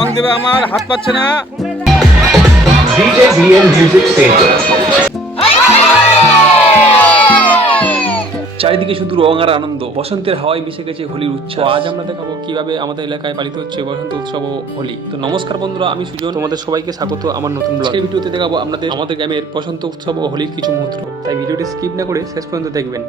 রং দেবে আমার হাত পাচ্ছে না। চারিদিকে শুধু রং আর আনন্দ, বসন্তের হাওয়ায় মিশে গেছে হোলির উচ্ছ্বাস। আজ আমরা দেখাবো কিভাবে আমাদের এলাকায় পালিত হচ্ছে বসন্ত উৎসব ও হোলি। তো নমস্কার বন্ধুরা, আমি সুজন, তোমাদের সবাইকে স্বাগত আমার নতুন ব্লগ। এই ভিডিওতে দেখাবো আমাদের গ্রামের বসন্ত উৎসব ও হোলির কিছু মুহূর্ত। তাই ভিডিওটি স্কিপ না করে শেষ পর্যন্ত দেখবেন।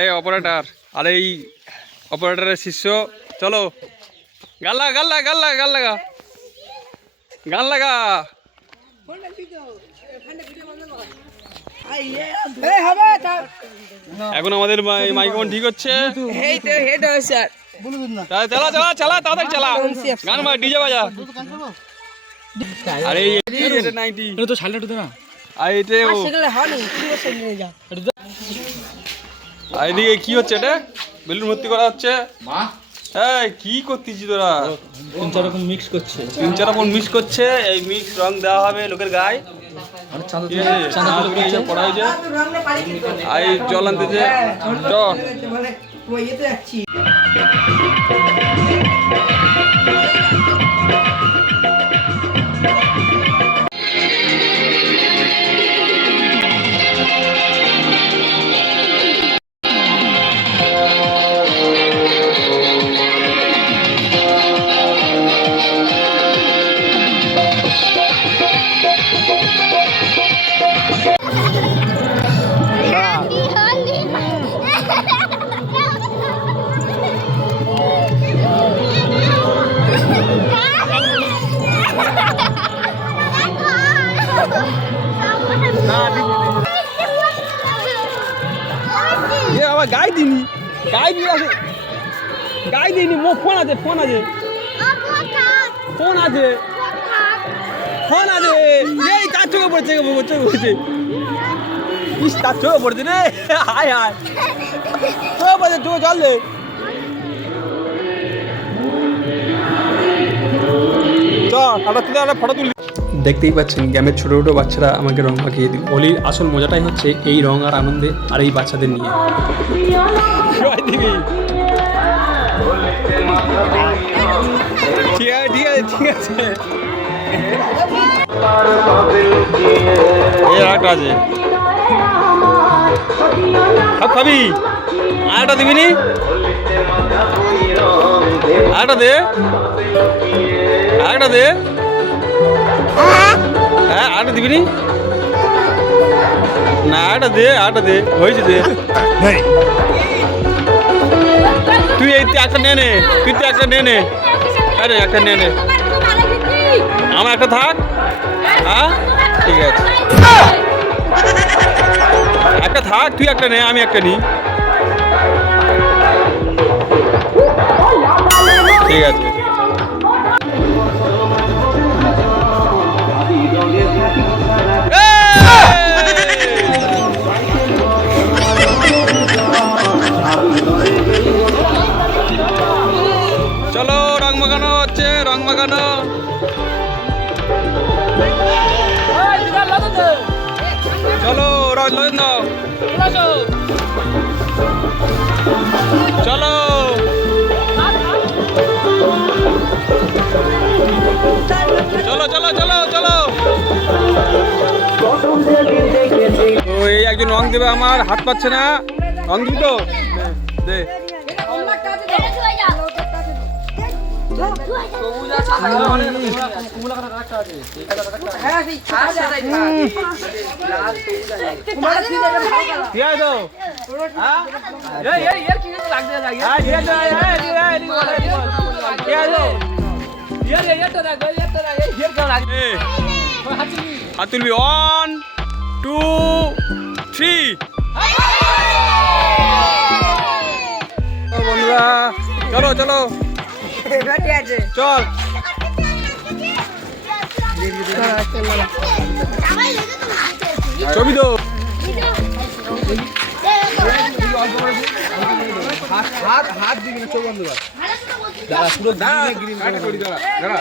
এই অপারেটর আর এই অপারেটরের শিষ্য, চলো গান লাগা গান লাগা গান লাগা গান লাগা গান লাগা। এখন আমাদের মাইক্রোফোন ঠিক হচ্ছে। চালা চালা চালা তাড়াতাড়ি চালা, গান বাজা, ডিজে বাজা। আরে এটা 90 এটা তো শালটা তো না। আর এটা এদিকে কি হচ্ছে? এটা বেলুন ভর্তি করা হচ্ছে। এই কি করতেছি তোরা? তিন চার রকম মিক্স করছে। এই মিক্স রং দেওয়া হবে লোকের গায়ে। পড়া হয়েছে আর জল আনতেছে। গাই দিনি গাই দিয়ে আছে, গাই দিনি। মো ফোন আছে ফোন আছে ফোন আছে ফোন আছে। এই তার চোখে পড়ছে চোখে পড়ছে। ইস তার চোখে পড়ছে রে। হায় হায় চোখে পড়ছে, চোখে জল দে। ফটো তুলি। দেখতেই পাচ্ছেন গ্রামের ছোট ছোট বাচ্চারা আমাকে রং মাখিয়ে দিল। হোলির আসল মজাটাই হচ্ছে এই রং আর আনন্দে আর এই বাচ্চাদের নিয়ে। ঠিক আছে ঠিক আছে ঠিক আছে। আছে সব খাবি, আরেকটা দিবি নি? আরেকটা দে, আরেকটা দে। হ্যাঁ আরেকটা দিবি নি? না আরেকটা দে, আরেকটা দে, হয়েছে দে। তুই এই একটা নে নে, তুই তো একটা নে নে। আরে একটা নে নে, আমার একটা থাক। হ্যাঁ ঠিক আছে, একটা থাক, তুই একটা নে, আমি একটা নিই। ঠিক আছে। চলো রং মাখানো হচ্ছে, রং মাখানো। চলো রং দাও, চলো। চলো চলো চলো চলো। এই একজন রং দেবে আমার হাত পাচ্ছে না। রং দিবি তো দে। হাত তুলবি, 1 2 3। বন্ধুরা চলো চলো চল। ছবি তো হাত দিবি না, চোখ বন্ধ কর। দাঁড়া পুরো দাঁড়া গ্রিন কাটা করি, দাঁড়া দাঁড়া।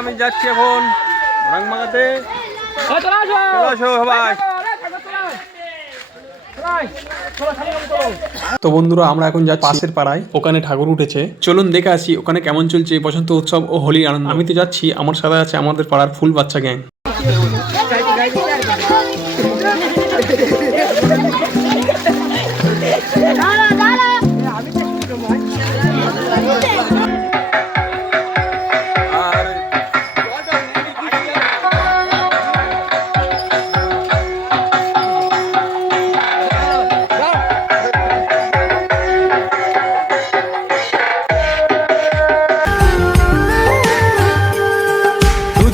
আমি যাচ্ছি এখন রং মাখাতে। চলে আসো সবাই। তো বন্ধুরা আমরা এখন যাচ্ছি পাশের পাড়ায়, ওখানে ঠাকুর উঠেছে। চলুন দেখে আসি ওখানে কেমন চলছে বসন্ত উৎসব ও হোলির আনন্দ। আমি তো যাচ্ছি, আমার সাথে আছে আমাদের পাড়ার ফুল বাচ্চা গ্যাং।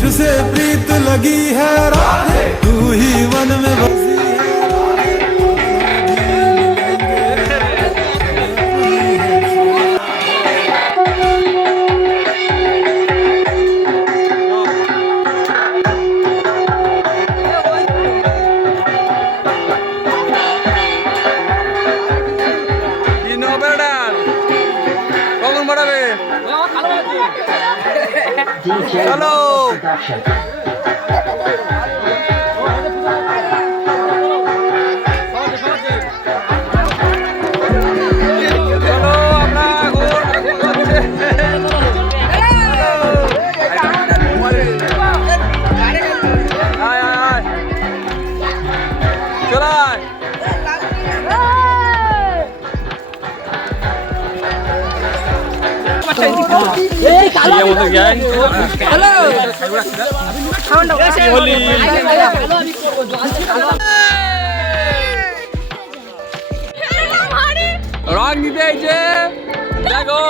तुझसे प्रीत लगी है राधे, तू ही मन में बसी है। চলো রং দিতে আইছে, দেখো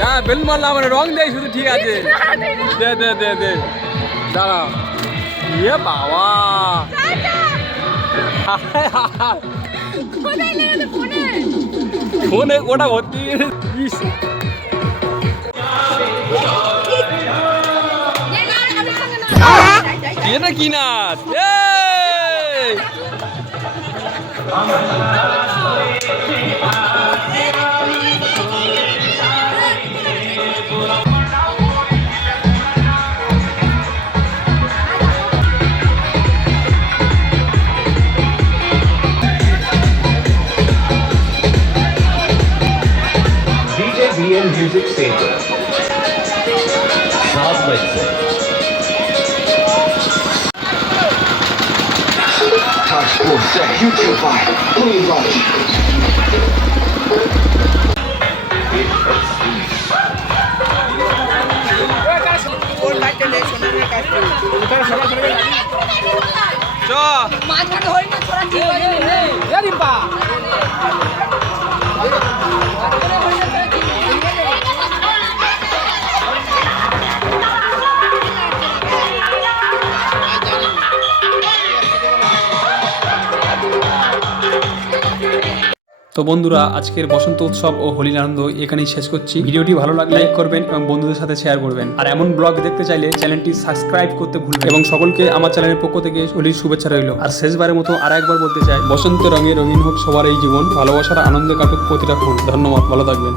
না বেল মারলাম রং দেয় শুধু, ঠিক আছে দে দে দে দে দাঁড়া। ইয়ে বাবা ফোনে ওটা ভর্তি। এটা কি নাচ? DJ BN Music Center. South Lakeside. Touch full set, YouTube vibe, clean body. তো বন্ধুরা আজকের বসন্ত উৎসব ও হোলির আনন্দ এখানেই শেষ করছি। ভিডিওটি ভালো লাগলে লাইক করবেন এবং বন্ধুদের সাথে শেয়ার করবেন। আর এমন ব্লগ দেখতে চাইলে চ্যানেলটি সাবস্ক্রাইব করতে ভুলবেন এবং সকলকে আমার চ্যানেলের পক্ষ থেকে হোলির শুভেচ্ছা রইল। আর শেষবারের মতো আর একবার বলতে চাই, বসন্ত রঙে রঙিন হোক সবার এই জীবন, ভালোবাসার আনন্দে কাটুক প্রতিটা ক্ষণ। ধন্যবাদ, ভালো থাকবেন।